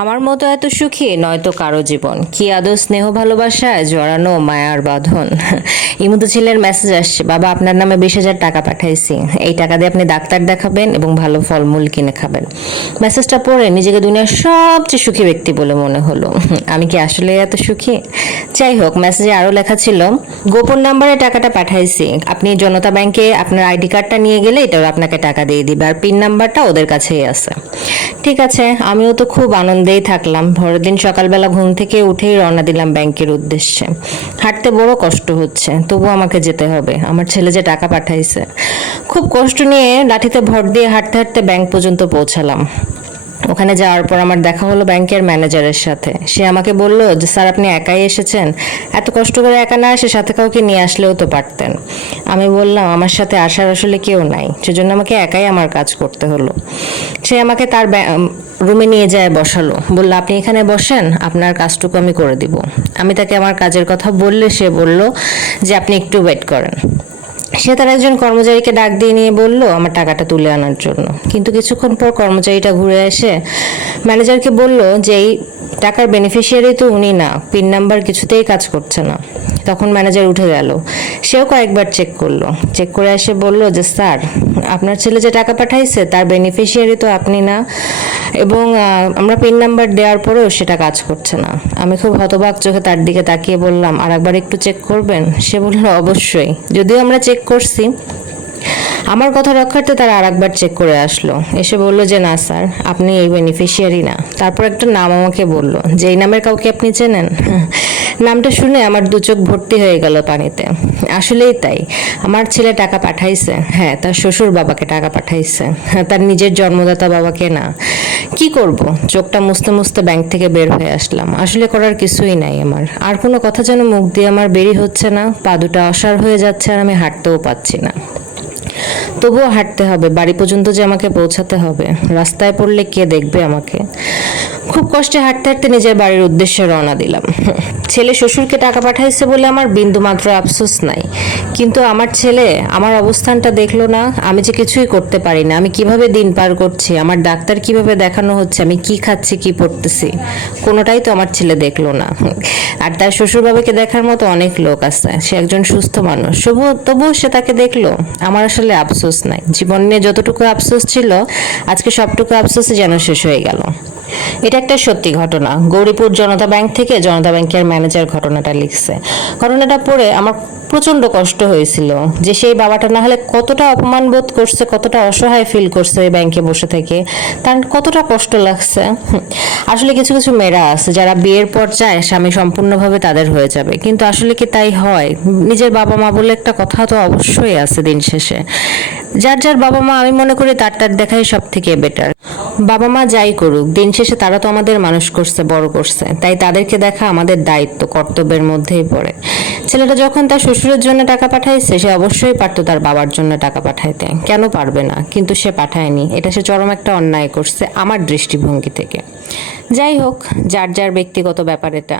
আমার মতো এত সুখী নয়তো কারো জীবন, কি আদৌ স্নেহ ভালোবাসায় জড়ানো মায়ার বাঁধন। ইমুতো ছেলের মেসেজ আসছে, বাবা আপনার নামে 20,000 টাকা পাঠাইছি, এই টাকা দিয়ে আপনি ডাক্তার দেখাবেন এবং ভালো ফলমূল কিনে খাবেন। মেসেজটা পড়ে নিজেকে দুনিয়ার সবচেয়ে সুখী ব্যক্তি বলে মনে হলো। আমি কি আসলে এত সুখী? যাই হোক, মেসেজে আরো লেখা ছিল, গোপন নাম্বারে টাকাটা পাঠাইছি, আপনি জনতা ব্যাংকে আপনার আইডি কার্ডটা নিয়ে গেলে এটা আপনাকে টাকা দিয়ে দিবে, আর পিন নাম্বারটা ওদের কাছেই আছে। ঠিক আছে, আমিও তো খুব আনন্দেই থাকলাম। পরের দিন সকালবেলা ঘুম থেকে উঠেই রওনা দিলাম ব্যাংকের উদ্দেশ্যে। হাঁটতে বড় কষ্ট হচ্ছে, তবুও আমাকে যেতে হবে, আমার ছেলে যে টাকা পাঠাইছে। খুব কষ্ট নিয়ে লাঠিতে ভর দিয়ে হাঁটতে হাঁটতে ব্যাংক পর্যন্ত পৌঁছালাম। ওখানে যাওয়ার পর আমার দেখা হলো ব্যাংকের ম্যানেজারের সাথে। সে আমাকে বলল যে, স্যার আপনি একাই এসেছেন, এত কষ্ট করে একা না এসে সাথে কাউকে নিয়ে আসলেও তো পারতেন। আমি বললাম আমার সাথে আসার আসলে কেউ নাই, সেজন্য আমাকে একাই আমার কাজ করতে হলো। সে আমাকে তার রুমে নিয়ে যায় বসালো, বলল আপনি এখানে বসেন, আপনার কাজটুকু আমি করে দিব। আমি তাকে আমার কাজের কথা বললে সে বলল যে আপনি একটু ওয়েট করেন। সে তার একজন কর্মচারীকে ডাক দিয়ে নিয়ে বলল আমার টাকাটা তুলে আনার জন্য। কিন্তু কিছুক্ষণ পর কর্মচারীটা ঘুরে এসে ম্যানেজারকে বলল যে এই টাকার বেনিফিশিয়ারি তো উনি না, পিন নাম্বার কিছুতেই কাজ করছে না। তখন ম্যানেজার উঠে গেল, সেও কয়েকবার চেক করলো, চেক করে এসে বলল যে স্যার আপনার ছেলে যে টাকা পাঠাইছে তার বেনিফিশিয়ারি তো আপনি না, এবং আমরা পিন নাম্বার দেওয়ার পরেও সেটা কাজ করছে না। আমি খুব হতবাক চোখে তার দিকে তাকিয়ে বললাম আর একবার একটু চেক করবেন? সে বলল অবশ্যই, যদিও আমরা চেক করছি। আমার কথা রক্ষার্থে তারা আরেকবার চেক করে আসলো, এসে বলল যে না স্যার আপনি এই বেনিফিশিয়ারি না। তারপর একটা নাম আমাকে বলল যে এই নামের কাউকে আপনি চেনেন? নামটা শুনে আমার দু চোখ ভর্তি হয়ে গেল পানিতে। আসলেই তাই, আমার ছেলে টাকা পাঠাইছে, হ্যাঁ তার শ্বশুর বাবাকে টাকা পাঠাইছে, তার নিজের জন্মদাতা বাবাকে না। কি করব, চোখটা মুছতে মুছতে ব্যাংক থেকে বের হয়ে আসলাম। আসলে করার কিছুই নাই আমার, আর কোনো কথা যেন মুখ দিয়ে আমার বেরই হচ্ছে না, পা দুটা অসাড় হয়ে যাচ্ছে আর আমি হাঁটতেও পাচ্ছি না। তবুও হাঁটতে হবে, বাড়ি পর্যন্ত যে আমাকে পৌঁছাতে হবে, রাস্তায় পড়লে কে দেখবে আমাকে। খুব কষ্টে হাঁটতে হাঁটতে নিজের বাড়ির উদ্দেশ্যে রওনা দিলাম। ছেলে শ্বশুরকে টাকা পাঠাইছে বলে আমার বিন্দু মাত্র আফসোস নাই, কিন্তু আমার ছেলে আমার অবস্থানটা দেখলো না, আমি যে কিছুই করতে পারি না, আমি কিভাবে দিন পার করছি, আমার ডাক্তার কিভাবে দেখানো হচ্ছে, আমি কি খাচ্ছি কি পড়তেছি, কোনোটাই তো আমার ছেলে দেখলো না। আর তার শ্বশুর বাবাকে দেখার মতো অনেক লোক আছে, সে একজন সুস্থ মানুষ, তবুও সে তাকে দেখলো। আমার আসলে আফসোস নাই, জীবন নিয়ে যতটুকু আফসোস ছিল আজকে সবটুকু আফসোসই যেন শেষ হয়ে গেল। এটা একটা সত্যি ঘটনা। গৌরীপুর জনতা ব্যাংক থেকে জনতা ব্যাংকের ম্যানেজার ঘটনাটা লিখছে। ঘটনাটা পড়ে আমার প্রচন্ড কষ্ট হয়েছিল যে সেই বাবাটা না হলে কতটা অপমান বোধ করছে, কতটা অসহায় ফিল করছে ওই ব্যাংকে বসে থেকে, তার কতটা কষ্ট লাগছে। আসলে কিছু কিছু মেয়েরা আছে যারা বিয়ের পর চায় স্বামী সম্পূর্ণভাবে তাদের হয়ে যাবে, কিন্তু আসলে কি তাই হয়? নিজের বাবা মা বলে একটা কথা তো অবশ্যই আছে দিন শেষে। যার যার বাবা মা আমি মনে করি তার তার দেখাই সব থেকে বেটার। বাবা মা যাই করুক, দিন শেষে তারা তো আমাদের মানুষ করছে, বড় করছে, তাই তাদেরকে দেখা আমাদের দায়িত্ব, কর্তব্যের মধ্যেই পড়ে। ছেলেটা যখন তার শ্বশুরের জন্য টাকা পাঠাইছে সে অবশ্যই পারতো তার বাবার জন্য টাকা পাঠাইতে, কেন পারবে না? কিন্তু সে পাঠায়নি, এটা সে চরম একটা অন্যায় করছে আমার দৃষ্টিভঙ্গি থেকে। যাই হোক, যার যার ব্যক্তিগত ব্যাপার এটা।